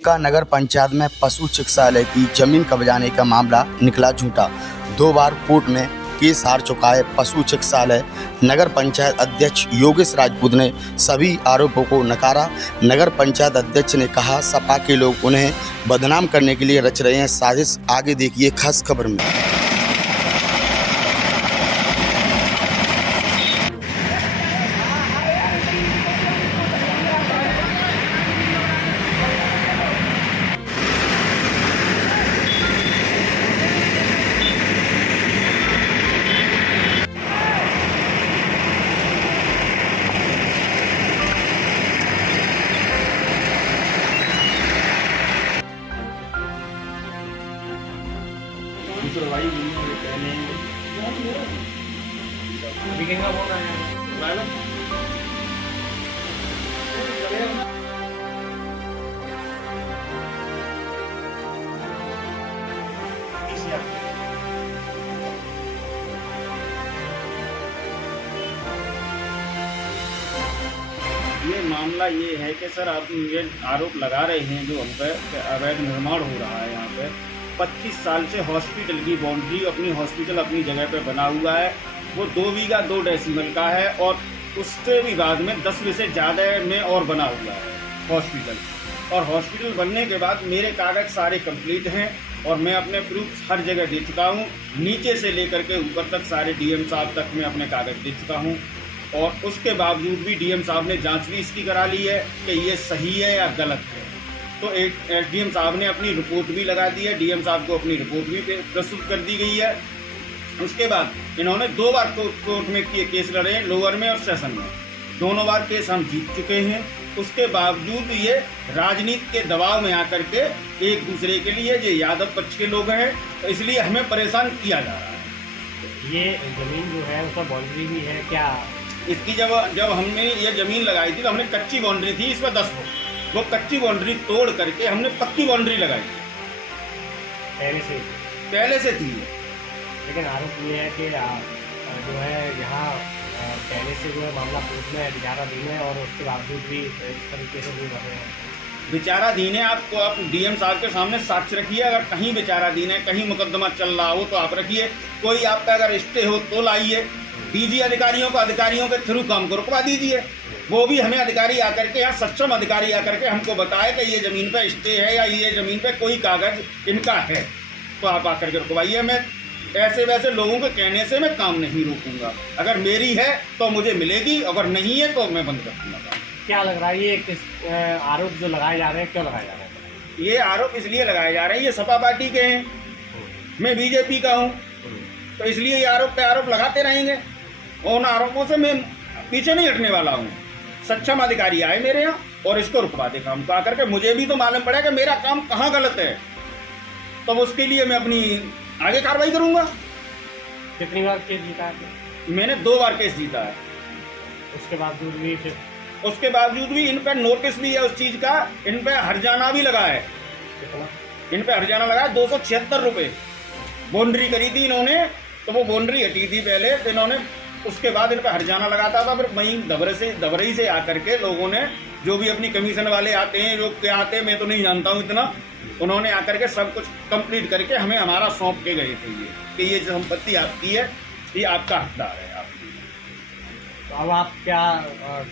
का नगर पंचायत में पशु चिकित्सालय की जमीन कब्जाने का मामला निकला झूठा। 2 बार कोर्ट में केस हार चुका है पशु चिकित्सालय। नगर पंचायत अध्यक्ष योगेश राजपूत ने सभी आरोपों को नकारा। नगर पंचायत अध्यक्ष ने कहा, सपा के लोग उन्हें बदनाम करने के लिए रच रहे हैं साजिश। आगे देखिए खास खबर में। ये मामला ये है कि सर आप ये आरोप लगा रहे हैं जो हम पे अवैध निर्माण हो रहा है। यहाँ पे 25 साल से हॉस्पिटल की बाउंड्री अपनी हॉस्पिटल अपनी जगह पे बना हुआ है। वो 2 बीघा 2 डेसिमल का है और उससे भी बाद में 10 से ज़्यादा में और बना हुआ है हॉस्पिटल। और हॉस्पिटल बनने के बाद मेरे कागज़ सारे कंप्लीट हैं और मैं अपने प्रूफ हर जगह दे चुका हूँ। नीचे से लेकर के ऊपर तक सारे डीएम साहब तक मैं अपने कागज़ दे चुका हूँ। और उसके बावजूद भी डीएम साहब ने जांच भी इसकी करा ली है कि ये सही है या गलत है। तो एसडीएम साहब ने अपनी रिपोर्ट भी लगा दी है। डीएम साहब को अपनी रिपोर्ट भी प्रस्तुत कर दी गई है। उसके बाद इन्होंने 2 बार कोर्ट में केस लड़े हैं, लोअर में और सेशन में। दोनों बार केस हम जीत चुके हैं। उसके बावजूद ये राजनीति के दबाव में आकर के एक दूसरे के लिए ये यादव पक्ष के लोग हैं, तो इसलिए हमें परेशान किया जा रहा है। ये जमीन जो है उसका बाउंड्री भी है क्या? इसकी जब हमने ये ज़मीन लगाई थी तो हमने कच्ची बाउंड्री थी इसमें 10 फुट। वो कच्ची बाउंड्री तोड़ करके हमने पक्की बाउंड्री लगाई पहले से थी। लेकिन आरोप ये है कि जो है यहाँ पहले से जो है मामला कोर्ट में विचाराधीन है और उसके बावजूद भी इस तरीके से भी बढ़ रहे हैं। विचाराधीन है। आपको आप डीएम साहब के सामने साक्ष्य रखिए। अगर कहीं विचाराधीन है, कहीं मुकदमा चल रहा हो तो आप रखिए। कोई आपका अगर स्टे हो तो लाइए। डीजी अधिकारियों को अधिकारियों के थ्रू काम को रुकवा दीजिए। वो भी हमें अधिकारी आकर के यहाँ सक्षम अधिकारी आकर के हमको बताए कि ये ज़मीन पे स्टे है या ये ज़मीन पे कोई कागज़ इनका है, तो आप आकर के रुकवाइए। मैं ऐसे वैसे लोगों के कहने से मैं काम नहीं रोकूंगा। अगर मेरी है तो मुझे मिलेगी, अगर नहीं है तो मैं बंद कर दूँगा काम। क्या लग रहा है ये किस आरोप जो लगाए जा रहे हैं, क्यों लगाए जा रहे हैं? ये आरोप इसलिए लगाए जा रहे हैं, ये सपा पार्टी के हैं, मैं बीजेपी का हूँ, तो इसलिए ये आरोप पे आरोप लगाते रहेंगे और उन आरोपों से मैं पीछे नहीं हटने वाला हूँ। सक्षम अधिकारी आए मेरे यहाँ और इसको रुकवा दे काम को आकर के। मुझे भी तो मालूम पड़ा कि मेरा काम कहाँ गलत है, तो उसके लिए मैं अपनी आगे कार्रवाई करूँगा। कितनी बार केस जीता है? मैंने 2 बार केस जीता है। उसके बावजूद भी इन पर नोटिस भी है उस चीज़ का। इन पर हर्जाना भी लगा है। इन पर हर्जाना लगा है 276 रुपये। बाउंड्री करी थी इन्होंने, तो वो बाउंड्री हटी थी पहले, तो इन्होंने उसके बाद इन पर हर्जाना लगाता था। फिर वहीं दबरई से आकर के लोगों ने, जो भी अपनी कमीशन वाले आते हैं, जो क्या आते हैं मैं तो नहीं जानता हूँ इतना, उन्होंने आकर के सब कुछ कंप्लीट करके हमें हमारा सौंप के गए थे ये कि ये जो संपत्ति आपकी है, ये आपका हकदार है। तो अब आप क्या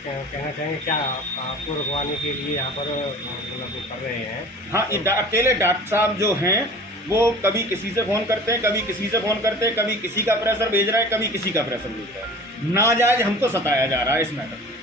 कहना चाहेंगे? क्या आपको रुकवाने के लिए यहाँ पर मतलब कर रहे हैं? हाँ, ये अकेले डॉक्टर साहब जो हैं वो कभी किसी से फ़ोन करते हैं, कभी किसी से फ़ोन करते हैं, कभी किसी का प्रेशर भेज रहा है, कभी किसी का प्रेशर भेज रहा है। नाजायज़ हमको सताया जा रहा है इस मैटर में।